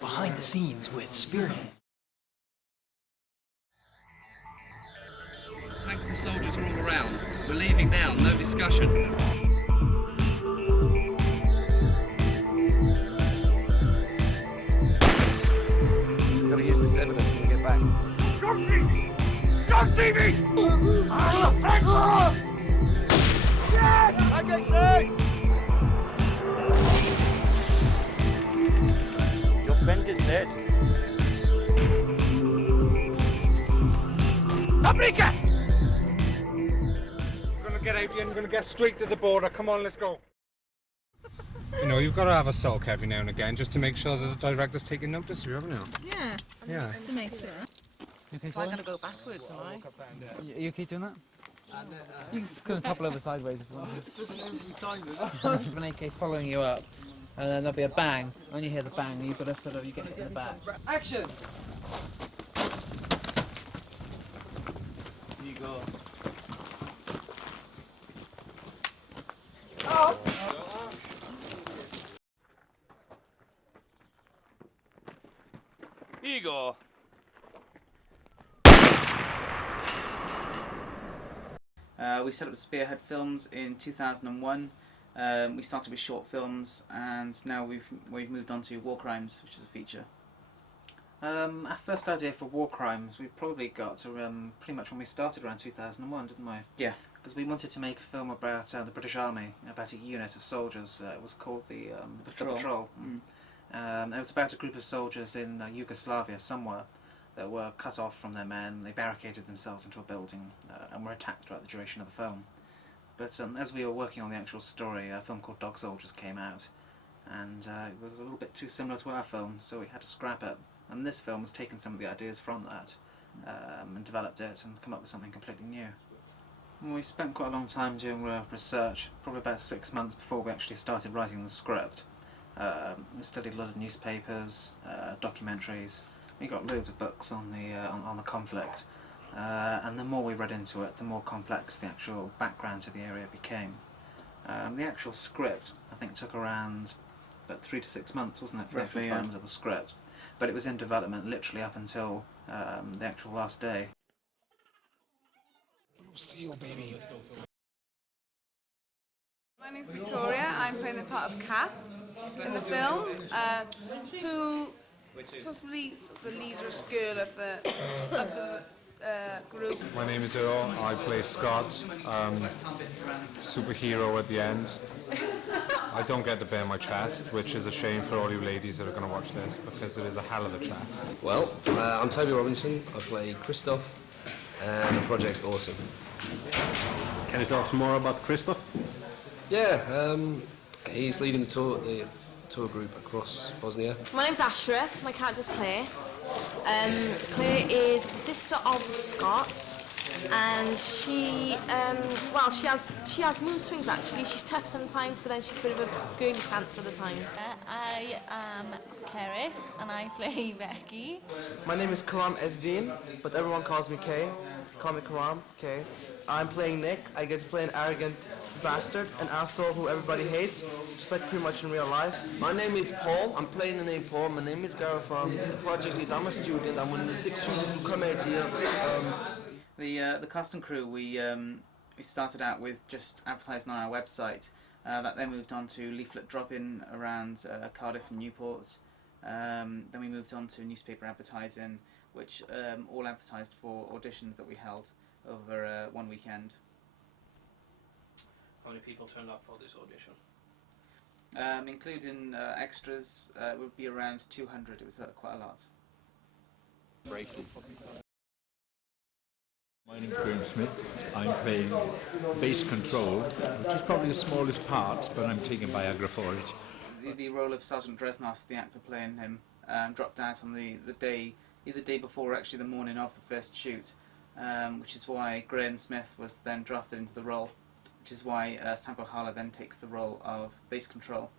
Behind the scenes with Spearhead. Tanks and soldiers are all around. We're leaving now, no discussion. We've got to use this evidence when we get back. Stop TV! Stop TV! I'm a French! Yeah! Like I say! Your friend is dead. Paprika! We're gonna get out here and we're gonna get straight to the border. Come on, let's go. You know, you've got to have a sulk every now and again just to make sure that the director's taking notice of you, haven't you? Yeah. Yeah. Just to make sure. So I'm going to go backwards, am I? You keep doing that? You can kind of topple over sideways if you want. There's an AK following you up, and then there'll be a bang. When you hear the bang, you've got to sort of, you get hit in the back. Action! Here you go. Oh! Here you go. We set up Spearhead Films in 2001. We started with short films, and now we've moved on to War Crimes, which is a feature. Our first idea for War Crimes we probably got to pretty much when we started around 2001, didn't we? Yeah. Because we wanted to make a film about the British Army, about a unit of soldiers. It was called the Patrol. It was about a group of soldiers in Yugoslavia somewhere that were cut off from their men. They barricaded themselves into a building and were attacked throughout the duration of the film. But as we were working on the actual story, a film called Dog Soldiers came out, and it was a little bit too similar to our film, so we had to scrap it. And this film has taken some of the ideas from that and developed it and come up with something completely new. And we spent quite a long time doing research, probably about 6 months before we actually started writing the script. We studied a lot of newspapers, documentaries. We got loads of books on the conflict, and the more we read into it, the more complex the actual background to the area became. The actual script, I think, took around about 3 to 6 months, wasn't it, for the actual development of the script? But it was in development literally up until the actual last day. Blue steel, baby. My name's Victoria. I'm playing the part of Kath in the film, who is possibly the leader's girl of the group. My name is Earl. I play Scott, superhero at the end. I don't get to bare my chest, which is a shame for all you ladies that are going to watch this, because it is a hell of a chest. Well, I'm Toby Robinson. I play Christoph, and the project's awesome. Can you tell us more about Christoph? Yeah, he's leading the tour group across Bosnia. My name's Ashra, my character's Claire. Claire is the sister of Scott, and she has mood swings actually. She's tough sometimes, but then she's a bit of a girly pants other times. I am Keris, and I play Becky. My name is Karam Esdin, but everyone calls me Kay. Call me Karam, Kay. I'm playing Nick. I get to play an arrogant bastard, an asshole who everybody hates, just like pretty much in real life. My name is Paul. I'm playing the name Paul. My name is Gareth. The project is I'm a student. I'm one of the 6 students who come out here. The cast and crew, we started out with just advertising on our website. That then moved on to leaflet drop-in around Cardiff and Newport. Then we moved on to newspaper advertising, which all advertised for auditions that we held over one weekend. How many people turned up for this audition? Including extras, it would be around 200. It was quite a lot. My name's Graham Smith. I'm playing bass control, which is probably the smallest part, but I'm taking Viagra for it. The role of Sergeant Dresnos, the actor playing him, dropped out on the day, either the day before or actually the morning of the first shoot, which is why Graham Smith was then drafted into the role, which is why Sampo Haarla then takes the role of bass control.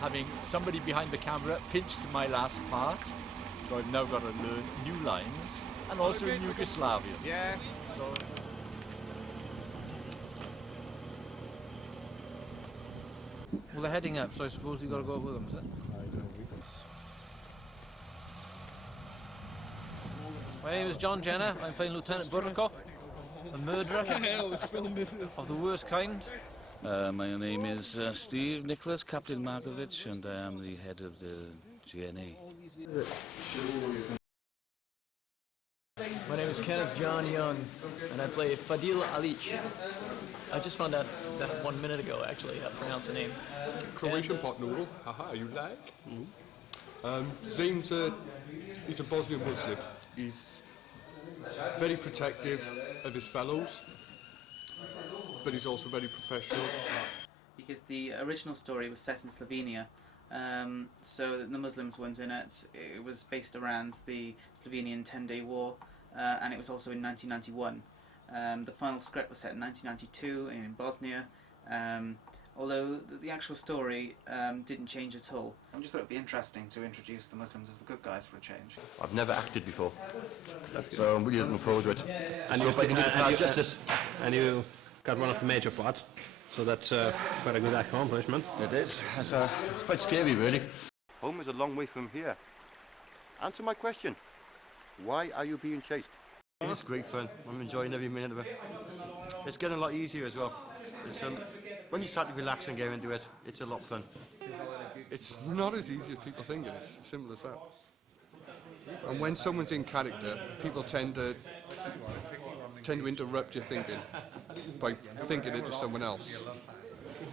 Having somebody behind the camera pinched my last part, so I've now got to learn new lines, and also in Yugoslavia. Yeah. So. Well, they're heading up, so I suppose you've got to go up with them, is it? My name is John Jenner. I'm playing Lieutenant Buttercup, a murderer of the worst kind. My name is Steve Nicholas, Captain Markovich, and I am the head of the GNA. My name is Kenneth John Young, and I play Fadil Alic. I just found out that 1 minute ago, actually, how to pronounce the name. Croatian pot noodle, haha, you like? Zane's he's a Bosnian Muslim. He's very protective of his fellows, but he's also very professional. Because the original story was set in Slovenia, so the Muslims weren't in it. It was based around the Slovenian 10-day war, and it was also in 1991. The final script was set in 1992 in Bosnia, although the actual story didn't change at all. I just thought it would be interesting to introduce the Muslims as the good guys for a change. I've never acted before, so I'm really looking forward to it. And so if I can do the part justice. And you got one of the major parts, so that's quite a good accomplishment. It is. It's quite scary, really. Home is a long way from here. Answer my question. Why are you being chased? It's great fun. I'm enjoying every minute of it. It's getting a lot easier as well. It's, when you start to relax and get into it, it's a lot of fun. It's not as easy as people think it is. Simple as that. And when someone's in character, people tend to interrupt your thinking by thinking it to someone else.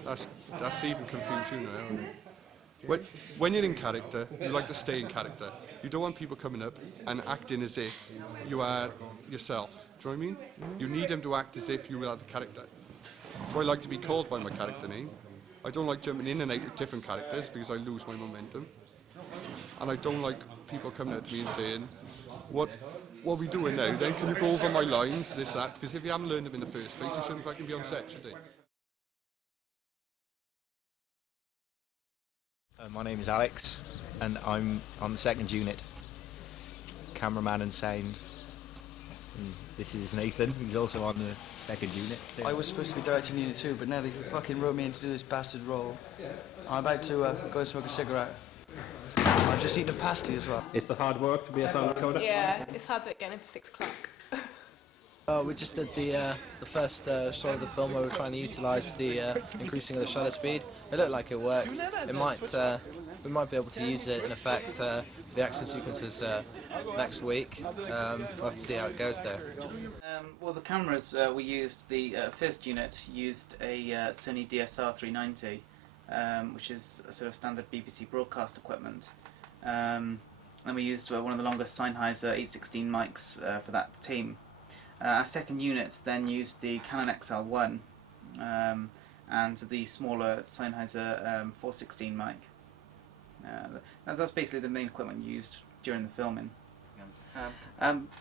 That's even confusion now. When you're in character, you like to stay in character. You don't want people coming up and acting as if you are yourself. Do you know what I mean? You need them to act as if you are the character. So I like to be called by my character name. I don't like jumping in and out with different characters because I lose my momentum. And I don't like people coming up to me and saying, what are we doing now? Then can you go over my lines, this, that? Because if you haven't learned them in the first place, you shouldn't fucking be on set, should you? My name is Alex, and I'm on the second unit, cameraman and sound. And this is Nathan, who's also on the second unit. I was supposed to be directing Unit 2, but now they fucking wrote me in to do this bastard role. I'm about to go and smoke a cigarette. I've just eaten a pasty as well. Is the hard work to be a sound recorder? Yeah, it's hard to get in for 6 o'clock. We just did the first shot of the film where we're trying to utilise the increasing of the shutter speed. It looked like it worked. It might we might be able to use it in effect the action sequences next week. We'll have to see how it goes there. Well, the cameras we used, the first unit used a Sony DSR 390, which is a sort of standard BBC broadcast equipment. And we used one of the longest Sennheiser 816 mics for that team. Our second unit then used the Canon XL1 and the smaller Sennheiser 416 mic. That's basically the main equipment used during the filming.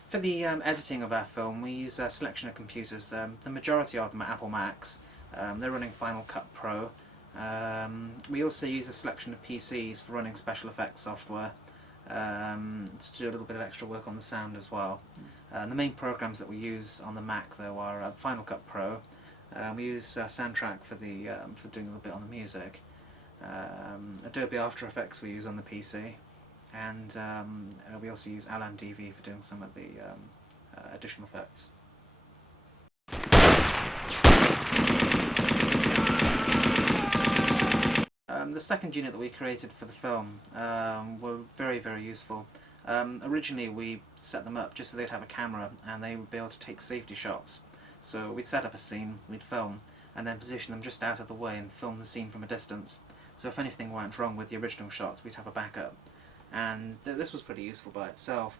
For the editing of our film, we use a selection of computers. The majority of them are Apple Macs. They're running Final Cut Pro. We also use a selection of PCs for running special effects software to do a little bit of extra work on the sound as well. The main programs that we use on the Mac, though, are Final Cut Pro. We use Soundtrack for doing a little bit on the music. Adobe After Effects we use on the PC, and we also use LMDV for doing some of the additional effects. The second unit that we created for the film were very, very useful. Originally we set them up just so they'd have a camera and they would be able to take safety shots. So we'd set up a scene, we'd film, and then position them just out of the way and film the scene from a distance. So if anything went wrong with the original shot, we'd have a backup. And this was pretty useful by itself.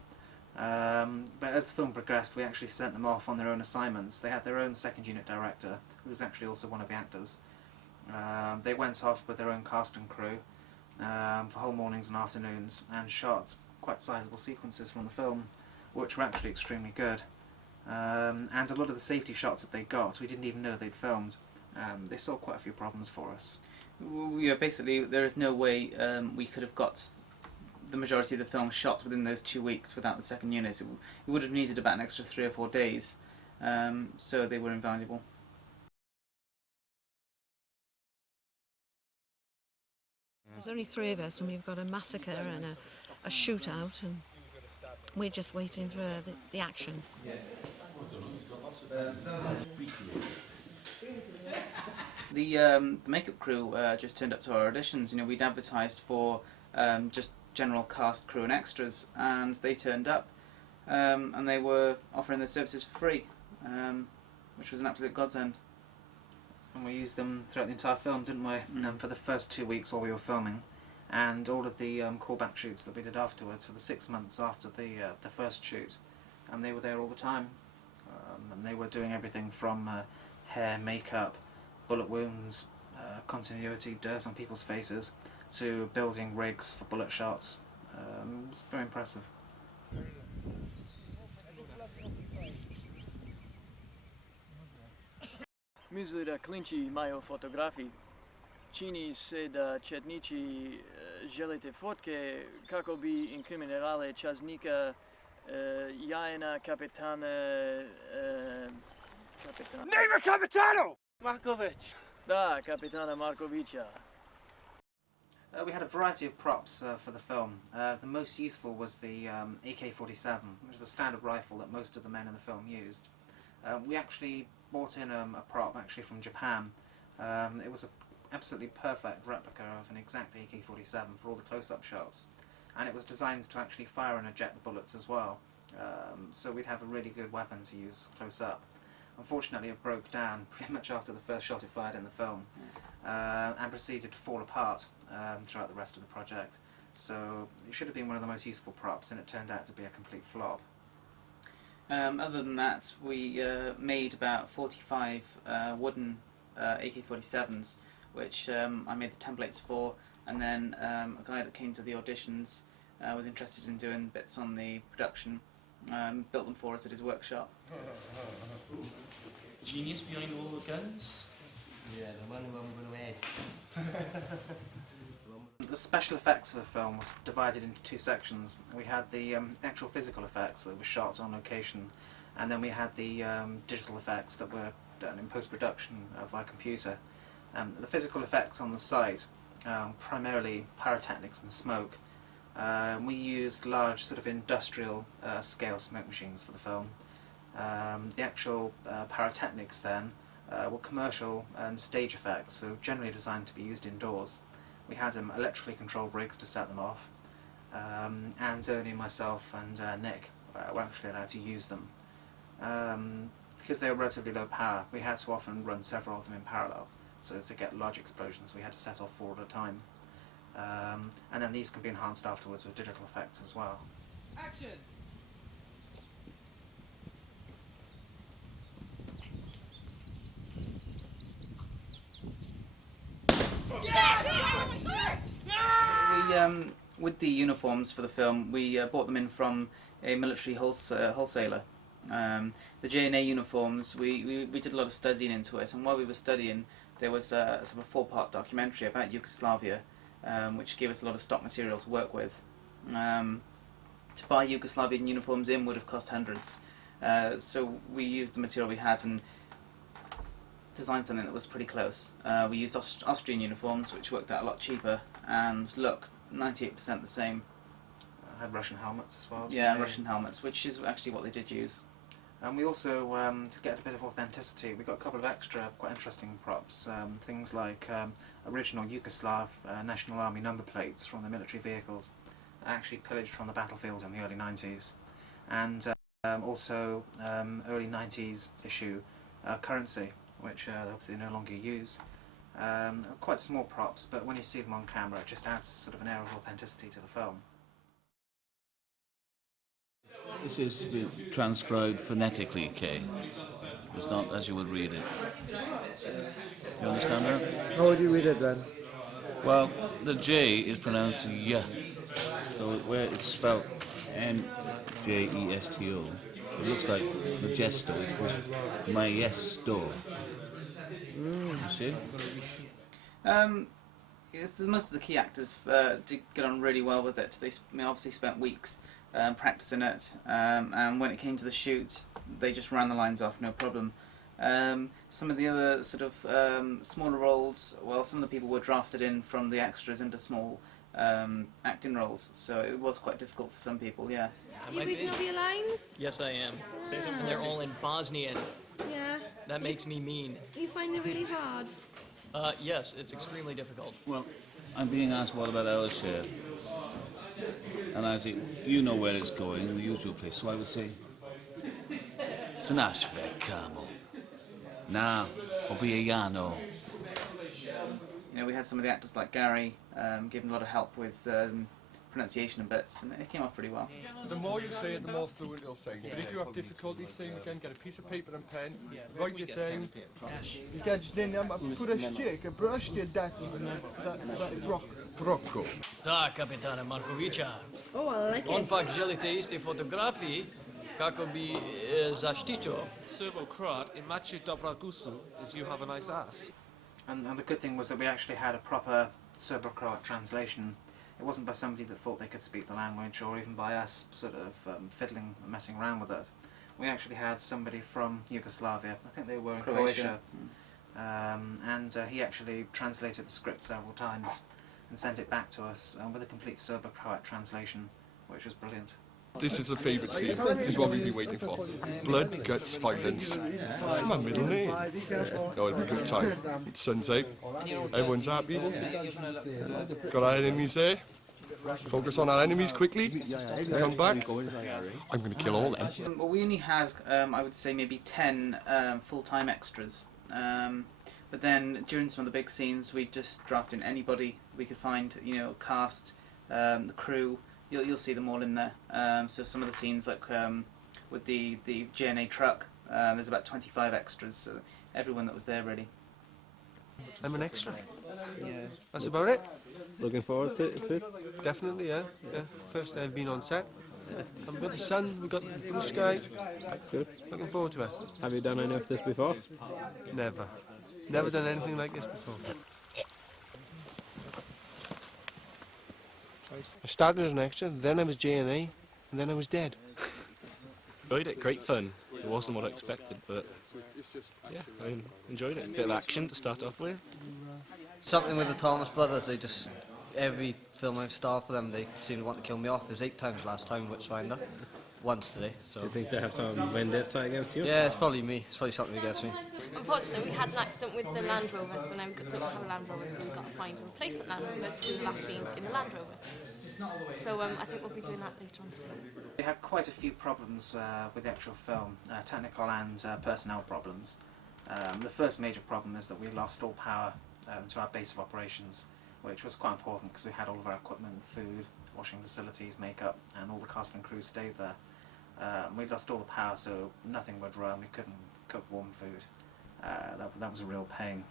But as the film progressed, we actually sent them off on their own assignments. They had their own second unit director, who was actually also one of the actors. They went off with their own cast and crew for whole mornings and afternoons and shot quite sizable sequences from the film, which were actually extremely good. And a lot of the safety shots that they got, we didn't even know they'd filmed. They solved quite a few problems for us. Yeah, basically, there is no way we could have got the majority of the film shot within those 2 weeks without the second unit. We would have needed about an extra 3 or 4 days, so they were invaluable. There's only 3 of us, and we've got a massacre and a shootout, and we're just waiting for the action. The makeup crew just turned up to our auditions. You know, we'd advertised for just general cast, crew and extras, and they turned up, and they were offering their services for free, which was an absolute godsend. And we used them throughout the entire film, didn't we? For the first 2 weeks while we were filming, and all of the callback shoots that we did afterwards for the 6 months after the first shoot, and they were there all the time, and they were doing everything from hair, makeup, bullet wounds, continuity, dirt on people's faces, to building rigs for bullet shots. It was very impressive. Myślę, że klinci mają fotografii. Chini se da czetnici želite fotke kako bi inkriminirali časnika jajna kapitana Name Capitano! Markovic. Da, kapitana Markovicia. We had a variety of props for the film. The most useful was the AK-47, which is a standard rifle that most of the men in the film used. We actually bought in a prop actually from Japan. It was an absolutely perfect replica of an exact AK-47 for all the close-up shots, and it was designed to actually fire and eject the bullets as well, so we'd have a really good weapon to use close-up. Unfortunately, it broke down pretty much after the first shot it fired in the film, and proceeded to fall apart throughout the rest of the project, so it should have been one of the most useful props, and it turned out to be a complete flop. Other than that, we made about 45 wooden AK-47s, which I made the templates for, and then a guy that came to the auditions was interested in doing bits on the production, built them for us at his workshop. Genius behind all the guns? Yeah, the one who I'm going to add. The special effects for the film was divided into two sections. We had the actual physical effects that were shot on location, and then we had the digital effects that were done in post-production by computer. The physical effects on the site, primarily pyrotechnics and smoke. We used large sort of industrial scale smoke machines for the film. The actual pyrotechnics then were commercial and stage effects, so generally designed to be used indoors. We had electrically controlled rigs to set them off, and only myself and Nick were actually allowed to use them. Because they were relatively low power, we had to often run several of them in parallel, so to get large explosions we had to set off 4 at a time. And then these can be enhanced afterwards with digital effects as well. Action! With the uniforms for the film, we bought them in from a military wholesaler. The J&A uniforms, we did a lot of studying into it, and while we were studying, there was a sort of a 4-part documentary about Yugoslavia, which gave us a lot of stock material to work with. To buy Yugoslavian uniforms in would have cost hundreds, so we used the material we had and designed something that was pretty close. We used Austrian uniforms, which worked out a lot cheaper, and look, 98% the same. Had Russian helmets as well. Yeah, Russian helmets, which is actually what they did use. And we also, to get a bit of authenticity, we got a couple of extra quite interesting props, things like original Yugoslav National Army number plates from the military vehicles, actually pillaged from the battlefield in the early 90s, and also early 90s issue currency, which they obviously no longer use. Quite small props, but when you see them on camera it just adds sort of an air of authenticity to the film. This is transcribed phonetically, Kay. It's not as you would read it. You understand that? How would you read it then? Well, the J is pronounced Y. So where it's spelled N-J-E-S-T-O, it looks like Majesto. It's Majesto. You see? Yes, most of the key actors did get on really well with it. They obviously spent weeks practicing it, and when it came to the shoots, they just ran the lines off, no problem. Some of the other sort of smaller roles, well, some of the people were drafted in from the extras into small acting roles, so it was quite difficult for some people, yes. You reading all your lines? Yes, I am. And they're all in Bosnian. Yeah. That makes me mean. You find it really hard? Yes, it's extremely difficult. Well, I'm being asked what about our share. And I say, you know where it's going, the usual place. So I would say, Snash ve kamo. Na, obijano. You know, we had some of the actors like Gary giving a lot of help with pronunciation and bits, and it came off pretty well. The more you say it, the more fluent you'll sing. But if you have difficulty saying again, get a piece of paper and pen, write it down. You can just name them a brushstick, a brushstick that. Is that Brocco? Da, kapitane Markovića. Oh, I like On it. pak želite iste fotografiji, kako bi zaštitio. Serbo-Croat in Machu Dobragusu is you have a nice ass. And the good thing was that we actually had a proper Serbo-Croat translation. It wasn't by somebody that thought they could speak the language, or even by us sort of fiddling and messing around with it. We actually had somebody from Yugoslavia, I think they were in Croatia, and he actually translated the script several times and sent it back to us with a complete Serbo-Croat translation, which was brilliant. This is the favourite scene. This is what we've been waiting for. Blood, guts, violence. That's my middle name. No, it'll be a good time. Sun's out. Everyone's happy. Got our enemies there. Focus on our enemies quickly. Come back. I'm going to kill all them. Well, we only had, I would say, maybe 10 full-time extras. But then, during some of the big scenes, we just drafted in anybody we could find, you know, cast, the crew. You'll see them all in there. So some of the scenes, like with the JNA truck, there's about 25 extras, so everyone that was there, really. I'm an extra. Yeah. That's about it. Looking forward to it? Definitely, yeah. First day I've been on set. We've got the sun, we've got the blue sky. Good. Looking forward to it. Have you done any of this before? Never. Never done anything like this before. I started as an extra, then I was JNA, and then I was dead. Enjoyed it, great fun. It wasn't what I expected, but yeah, I enjoyed it. A bit of action to start off with. Something with the Thomas brothers, they just, every film I've starred for them, they seem to want to kill me off. It was 8 times last time, Witchfinder. Once today, so... Do you think they have some vendetta against you? Yeah, it's probably me. It's probably something against me. Unfortunately, we had an accident with the Land Rover, so now we don't have a Land Rover, so we've got to find a replacement Land Rover to do the last scenes in the Land Rover. So I think we'll be doing that later on today. We had quite a few problems with the actual film, technical and personnel problems. The first major problem is that we lost all power to our base of operations, which was quite important because we had all of our equipment, food, washing facilities, makeup, and all the cast and crew stayed there. We lost all the power, so nothing would run. We couldn't cook warm food. That was a real pain.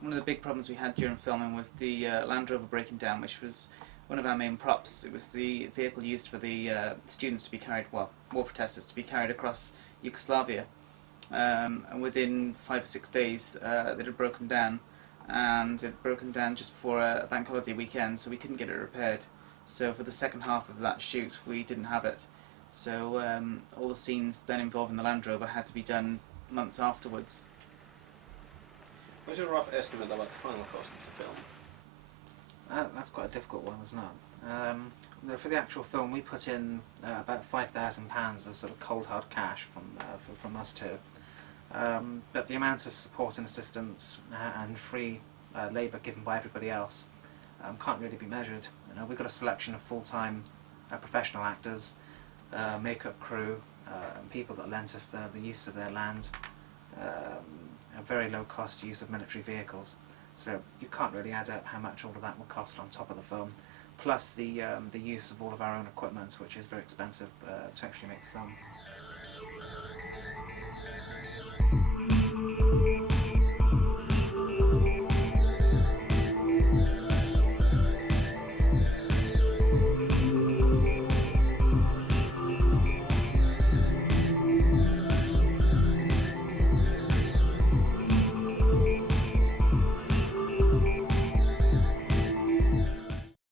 One of the big problems we had during filming was the Land Rover breaking down, which was one of our main props. It was the vehicle used for the students to be carried, well, war protesters to be carried across Yugoslavia. And within 5 or 6 days, it had broken down, and it had broken down just before a bank holiday weekend, so we couldn't get it repaired. So for the second half of that shoot, we didn't have it. So all the scenes then involving the Land Rover had to be done months afterwards. What's your rough estimate about the final cost of the film? That's quite a difficult one, isn't it? For the actual film, we put in about £5,000 of sort of cold hard cash from us two. But the amount of support and assistance and free labour given by everybody else can't really be measured. You know, we've got a selection of full-time professional actors, makeup crew, people that lent us the use of their land, a very low-cost use of military vehicles. So you can't really add up how much all of that will cost on top of the film, plus the use of all of our own equipment, which is very expensive to actually make the film.